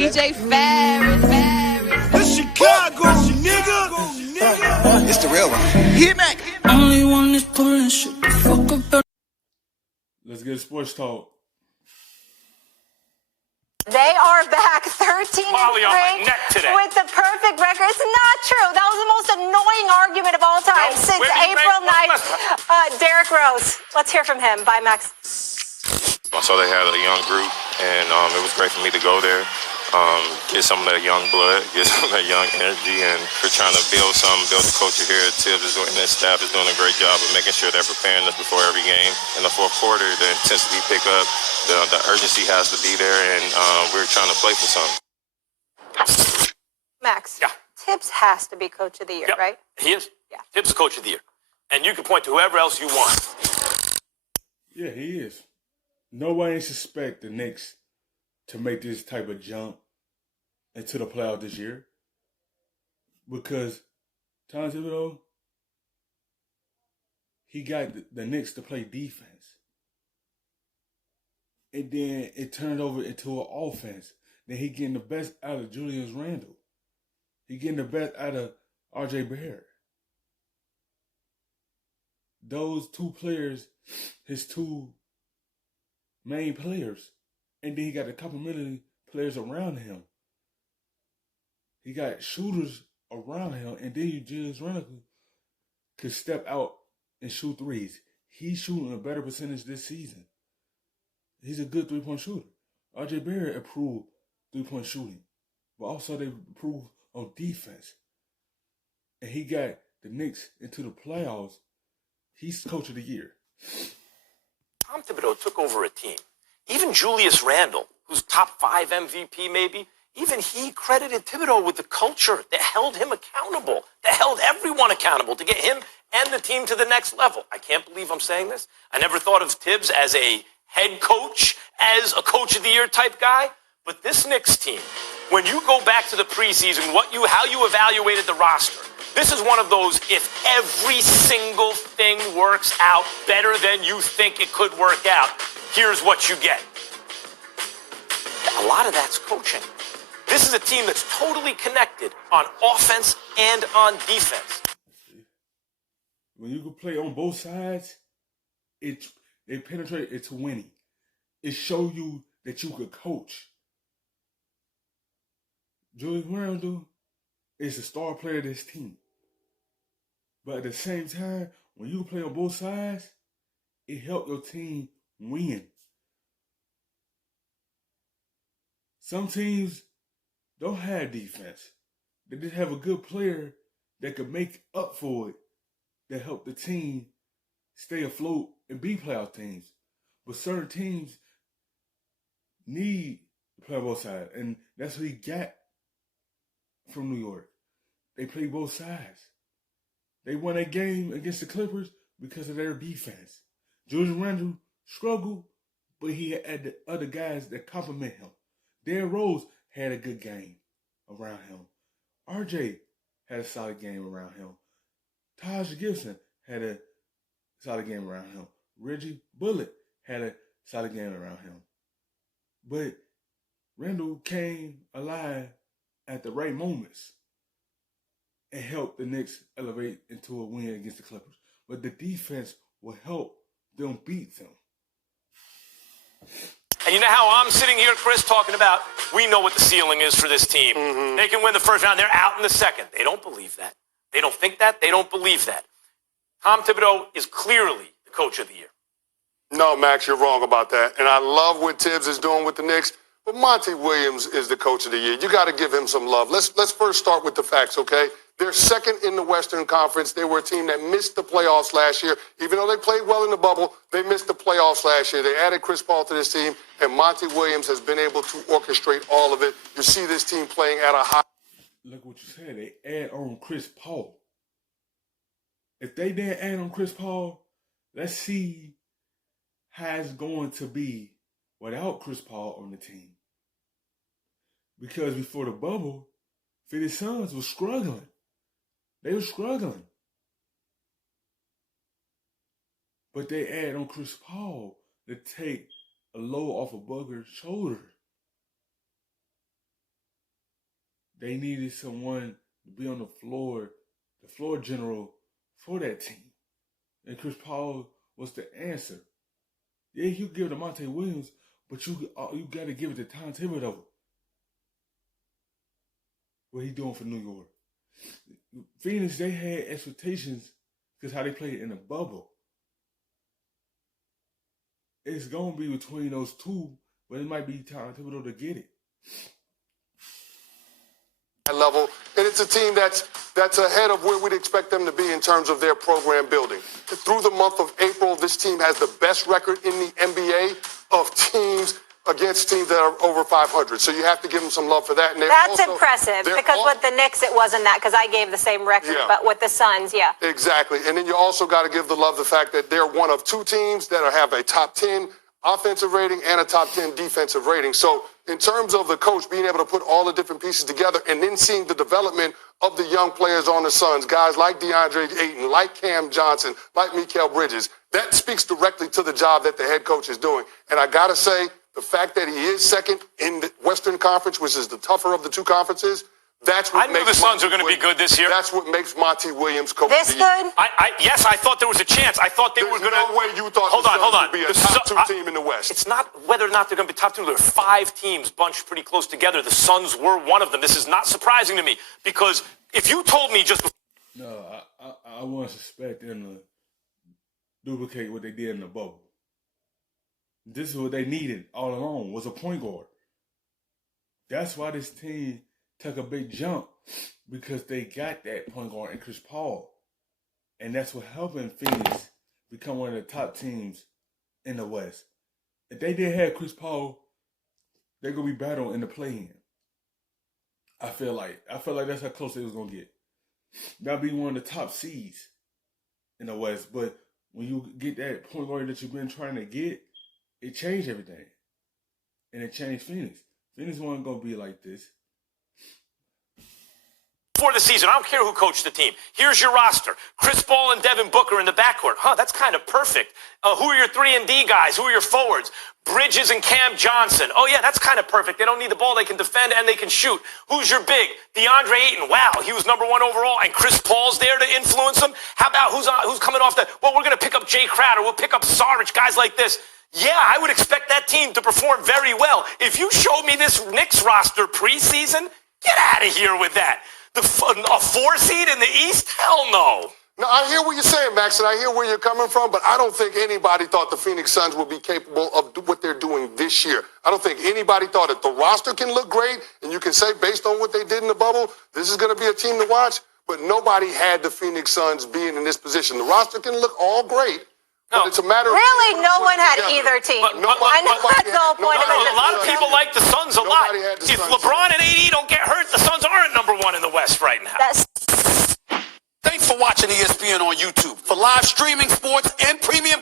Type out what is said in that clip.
DJ Ferris. The Chicago, nigga. It's the real one. Hit me. Only one is pulling shit the fuck up. Let's get sports talk. They are back 13-3 with the perfect record. It's not true. That was the most annoying argument of all time since April 9th. Derrick Rose. Let's hear from him. Bye, Max. So they had a young group, and it was great for me to go there, get some of that young blood, get some of that young energy, and we're trying to build the culture here. Tibbs is doing, and his staff is doing a great job of making sure they're preparing us before every game. In the fourth quarter, the intensity pick up, the urgency has to be there, and we're trying to play for something. Max. Yeah. Tibbs has to be coach of the year, right? He is. Yeah. Tibbs is coach of the year. And you can point to whoever else you want. Yeah, he is. Nobody suspect the Knicks to make this type of jump into the playoffs this year because Thibodeau, he got the Knicks to play defense. And then it turned over into an offense. Then he getting the best out of Julius Randle. He getting the best out of R.J. Barrett. Those two players, his two main players. And then he got the complementary players around him. He got shooters around him. And then Julius Randle could step out and shoot threes. He's shooting a better percentage this season. He's a good three-point shooter. R.J. Barrett improved three-point shooting. But also they improved on defense. And he got the Knicks into the playoffs. He's coach of the year. Tom Thibodeau took over a team. Even Julius Randle, who's top 5 MVP maybe, even he credited Thibodeau with the culture that held him accountable, that held everyone accountable to get him and the team to the next level. I can't believe I'm saying this. I never thought of Tibbs as a head coach, as a coach of the year type guy. But this Knicks team, when you go back to the preseason, how you evaluated the roster, this is one of those, if every single thing works out better than you think it could work out, here's what you get. A lot of that's coaching. This is a team that's totally connected on offense and on defense. When you can play on both sides, it penetrates into winning. It shows you that you could coach. Julius Randle is the star player of this team. But at the same time, when you play on both sides, it helped your team win. Some teams don't have defense. They just have a good player that could make up for it, that help the team stay afloat and be playoff teams. But certain teams need to play on both sides. And that's what he got from New York. They play both sides. They won a game against the Clippers because of their defense. Julius Randle struggled, but he had the other guys that complement him. Derrick Rose had a good game around him. RJ had a solid game around him. Taj Gibson had a solid game around him. Reggie Bullock had a solid game around him. But Randle came alive at the right moments and helped the Knicks elevate into a win against the Clippers. But the defense will help them beat them. And you know how I'm sitting here, Chris, talking about we know what the ceiling is for this team. Mm-hmm. They can win the first round. They're out in the second. They don't believe that. They don't think that. They don't believe that. Tom Thibodeau is clearly the coach of the year. No, Max, you're wrong about that. And I love what Tibbs is doing with the Knicks. But Monty Williams is the coach of the year. You got to give him some love. Let's first start with the facts, okay? They're second in the Western Conference. They were a team that missed the playoffs last year. Even though they played well in the bubble, they missed the playoffs last year. They added Chris Paul to this team, and Monty Williams has been able to orchestrate all of it. You see this team playing at a high... Look what you said. They add on Chris Paul. If they didn't add on Chris Paul, let's see how it's going to be without Chris Paul on the team. Because before the bubble, Phoenix Suns was struggling. They were struggling. But they add on Chris Paul to take a load off of Booker's shoulder. they needed someone to be on the floor general for that team. And Chris Paul was the answer. Yeah, you give it to Monty Williams, but you got to give it to Tom Thibodeau. What he doing for New York? Phoenix, they had expectations because how they played in the bubble. It's going to be between those two, but it might be Tom Thibodeau to get it. Level, and it's a team that's ahead of where we'd expect them to be in terms of their program building. Through the month of April, this team has the best record in the NBA of teams against teams that are over 500. So you have to give them some love for that. And that's impressive, because with the Knicks, it wasn't that, because I gave the same record, but with the Suns, yeah. Exactly. And then you also got to give the love the fact that they're one of two teams that have a top 10 offensive rating and a top 10 defensive rating. So in terms of the coach being able to put all the different pieces together and then seeing the development of the young players on the Suns, guys like DeAndre Ayton, like Cam Johnson, like Mikal Bridges, that speaks directly to the job that the head coach is doing. And I got to say, the fact that he is second in the Western Conference, which is the tougher of the two conferences, that's what I knew the Suns were going to be good this year. That's what makes Monty Williams coach. This good? Yes, I thought there was a chance. I thought they were going to. There's no way you thought the Suns would be a top two team in the West. It's not whether or not they're going to be top two. There are 5 teams bunched pretty close together. The Suns were one of them. This is not surprising to me, because if you told me just before. No, I wouldn't suspect them to duplicate what they did in the bubble. This is what they needed all along, was a point guard. That's why this team took a big jump, because they got that point guard in Chris Paul. And that's what helping Phoenix become one of the top teams in the West. If they did have Chris Paul, they're going to be battling in the play-in. I feel like that's how close they was going to get. That'll be one of the top seeds in the West. But when you get that point guard that you've been trying to get, it changed everything. And it changed Phoenix. Phoenix wasn't going to be like this. Before the season, I don't care who coached the team. Here's your roster. Chris Paul and Devin Booker in the backcourt. That's kind of perfect. Who are your 3-and-D guys? Who are your forwards? Bridges and Cam Johnson. Oh, yeah, that's kind of perfect. They don't need the ball. They can defend and they can shoot. Who's your big? DeAndre Ayton. Wow, he was #1 overall, and Chris Paul's there to influence him. How about who's coming off the... Well, we're going to pick up Jay Crowder. We'll pick up Saric, guys like this. Yeah, I would expect that team to perform very well. If you showed me this Knicks roster preseason, get out of here with that. A 4 seed in the East? Hell no. No, I hear what you're saying, Max, and I hear where you're coming from, but I don't think anybody thought the Phoenix Suns would be capable of what they're doing this year. I don't think anybody thought it. The roster can look great, and you can say, based on what they did in the bubble, this is going to be a team to watch, but nobody had the Phoenix Suns being in this position. The roster can look all great. No. But it's a matter of... Really, no one had either team. I know that's the whole point of it. A lot of people like the Suns a lot. If LeBron and AD don't get hurt, the Suns aren't #1 in the West right now. Thanks for watching ESPN on YouTube. For live streaming, sports, and premium